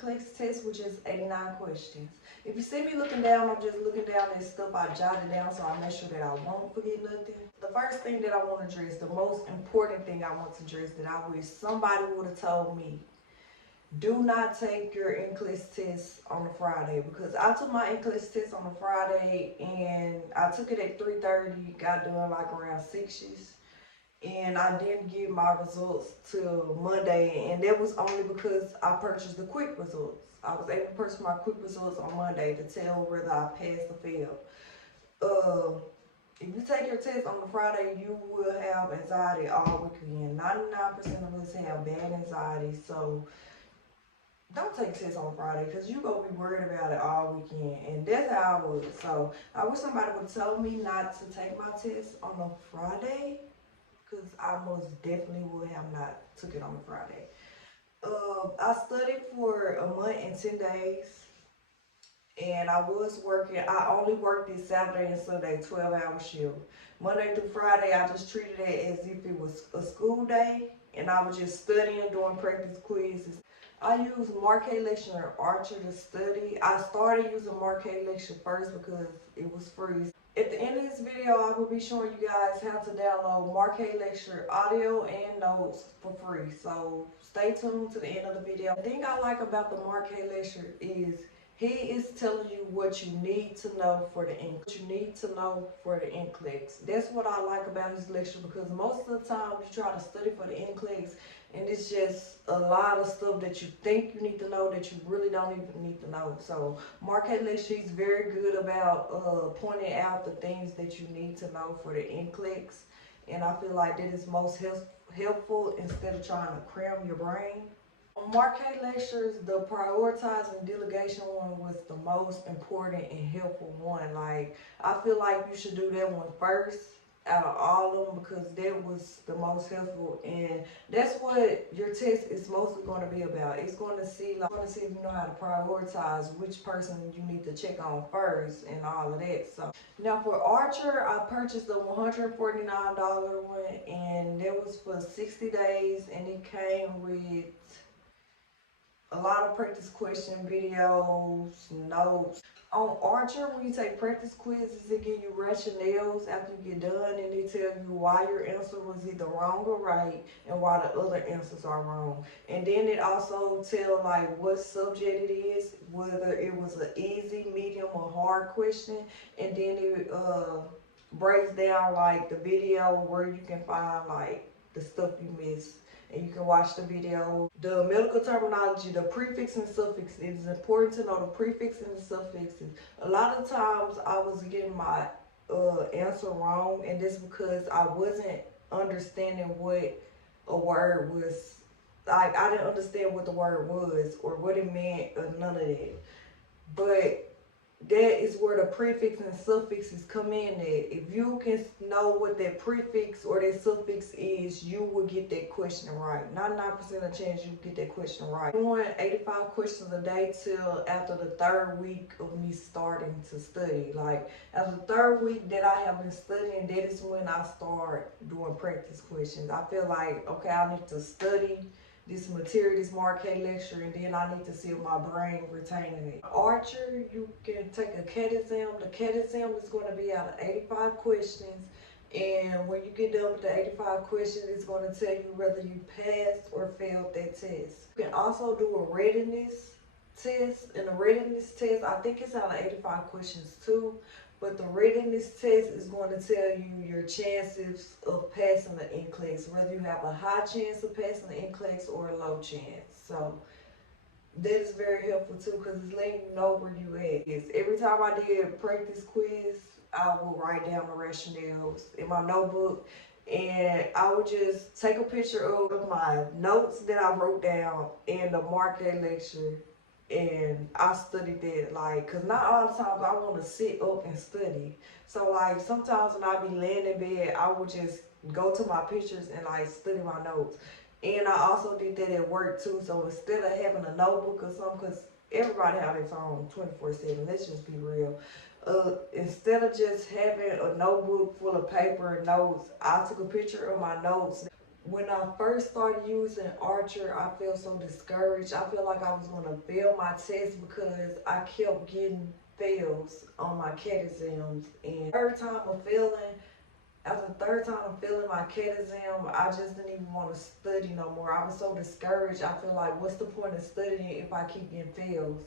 NCLEX test, which is 89 questions. If you see me looking down, I'm just looking down at stuff I jotted down so I make sure that I won't forget nothing. The first thing that I want to address, the most important thing I want to address that I wish somebody would have told me, do not take your NCLEX test on a Friday, because I took my NCLEX test on a Friday and I took it at 3:30, got done like around 6ish, and I didn't get my results till Monday, and that was only because I purchased the quick results. I was able to purchase my quick results on Monday to tell whether I passed or failed. If you take your test on the Friday, you will have anxiety all weekend. 99% of us have bad anxiety, so don't take tests on Friday, because you're going to be worried about it all weekend. And that's how I was. So I wish somebody would have told me not to take my test on a Friday, because I most definitely would have not took it on a Friday. I studied for a month and 10 days. And I was working. I only worked this Saturday and Sunday, 12-hour shift. Monday through Friday, I just treated it as if it was a school day. And I was just studying, doing practice quizzes. I used Marquee Lecture and Archer to study. I started using Marquee Lecture first because it was free. At the end of this video, I will be showing you guys how to download Marquee Lecture audio and notes for free. So stay tuned to the end of the video. The thing I like about the Marquee Lecture is he is telling you what you need to know for the NCLEX. That's what I like about his lecture, because most of the time you try to study for the NCLEX and it's just a lot of stuff that you think you need to know that you really don't even need to know. So Marquee Lecture, he's very good about pointing out the things that you need to know for the NCLEX. And I feel like that is most helpful instead of trying to cram your brain. Marquee Lectures, the prioritizing delegation one was the most important and helpful one. Like, I feel like you should do that one first out of all of them, because that was the most helpful, and that's what your test is mostly going to be about. It's going to see if you know how to prioritize which person you need to check on first and all of that. So now for Archer, I purchased the $149 one, and that was for 60 days, and it came with a lot of practice question videos, notes. On Archer, when you take practice quizzes, it give you rationales after you get done, and they tell you why your answer was either wrong or right, and why the other answers are wrong. And then it also tell like what subject it is, whether it was an easy, medium, or hard question, and then it breaks down like the video where you can find like the stuff you missed. And you can watch the video. The medical terminology, the prefix and suffix, it is important to know the prefix and the suffixes. A lot of times I was getting my answer wrong, and that's because I wasn't understanding what a word was. Like, I didn't understand what the word was or what it meant or none of that. But that is where the prefix and suffixes come in at. If you can know what that prefix or that suffix is, you will get that question right. 99% of chance you get that question right. I'm doing 85 questions a day till after the 3rd week of me starting to study. Like, after the 3rd week that I have been studying, that is when I start doing practice questions. I feel like, okay, I need to study this material, this Marquee Lecture, and then I need to see if my brain retaining it. Archer, you can take a CAT exam. The CAT exam is going to be out of 85 questions, and when you get done with the 85 questions, it's going to tell you whether you passed or failed that test. You can also do a readiness test, and the readiness test, I think it's out of 85 questions too. But the readiness test is going to tell you your chances of passing the NCLEX, whether you have a high chance of passing the NCLEX or a low chance. So that is very helpful too, because it's letting you know where you at. Every time I did a practice quiz, I will write down the rationales in my notebook, and I would just take a picture of my notes that I wrote down in the Marquee Lecture. And I studied that, like, cause not all the times I want to sit up and study. So like sometimes when I be laying in bed, I would just go to my pictures and like study my notes. And I also did that at work too. So instead of having a notebook or something, cause everybody have their phone 24/7. Let's just be real. Instead of just having a notebook full of paper and notes, I took a picture of my notes. When I first started using Archer, I felt so discouraged. I felt like I was going to fail my test because I kept getting fails on my CAT exams. And third time of failing, after the third time of failing my CAT exam, I just didn't even want to study no more. I was so discouraged. I feel like, what's the point of studying if I keep getting fails?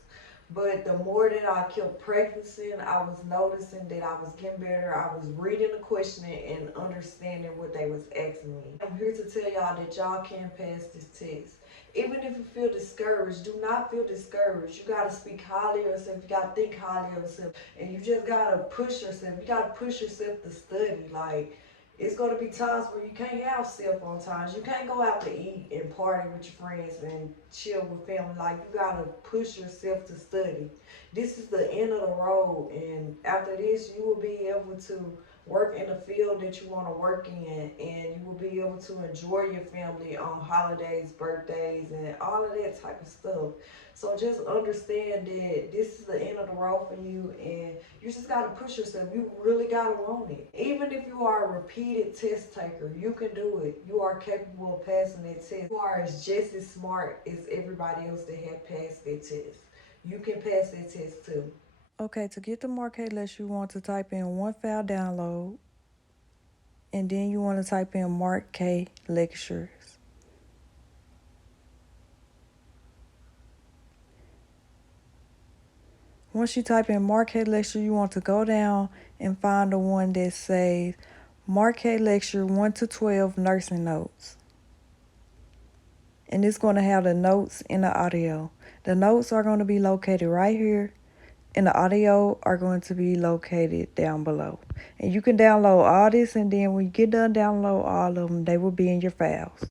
But the more that I kept practicing, I was noticing that I was getting better. I was reading the question and understanding what they was asking me. I'm here to tell y'all that y'all can pass this test. Even if you feel discouraged, do not feel discouraged. You gotta speak highly of yourself. You gotta think highly of yourself. And you just gotta push yourself. You gotta push yourself to study. Like, it's gonna be times where you can't have cell phone times. You can't go out to eat and party with your friends and chill with family. Like, you gotta push yourself to study. This is the end of the road, and after this, you will be able to work in the field that you want to work in, and you will be able to enjoy your family on holidays, birthdays, and all of that type of stuff. So just understand that this is the end of the road for you, and you just got to push yourself. You really got to want it. Even if you are a repeated test taker, you can do it. You are capable of passing that test. You are just as smart as everybody else that have passed that test. You can pass that test too. Okay, to get the Marquette list, you want to type in one file download, and then you want to type in Mark K Lectures. Once you type in Mark K Lecture, you want to go down and find the one that says Mark K Lecture 1 to 12 Nursing Notes. And it's going to have the notes and the audio. The notes are going to be located right here, and the audio are going to be located down below. And you can download all this, and then when you get done download all of them, they will be in your files.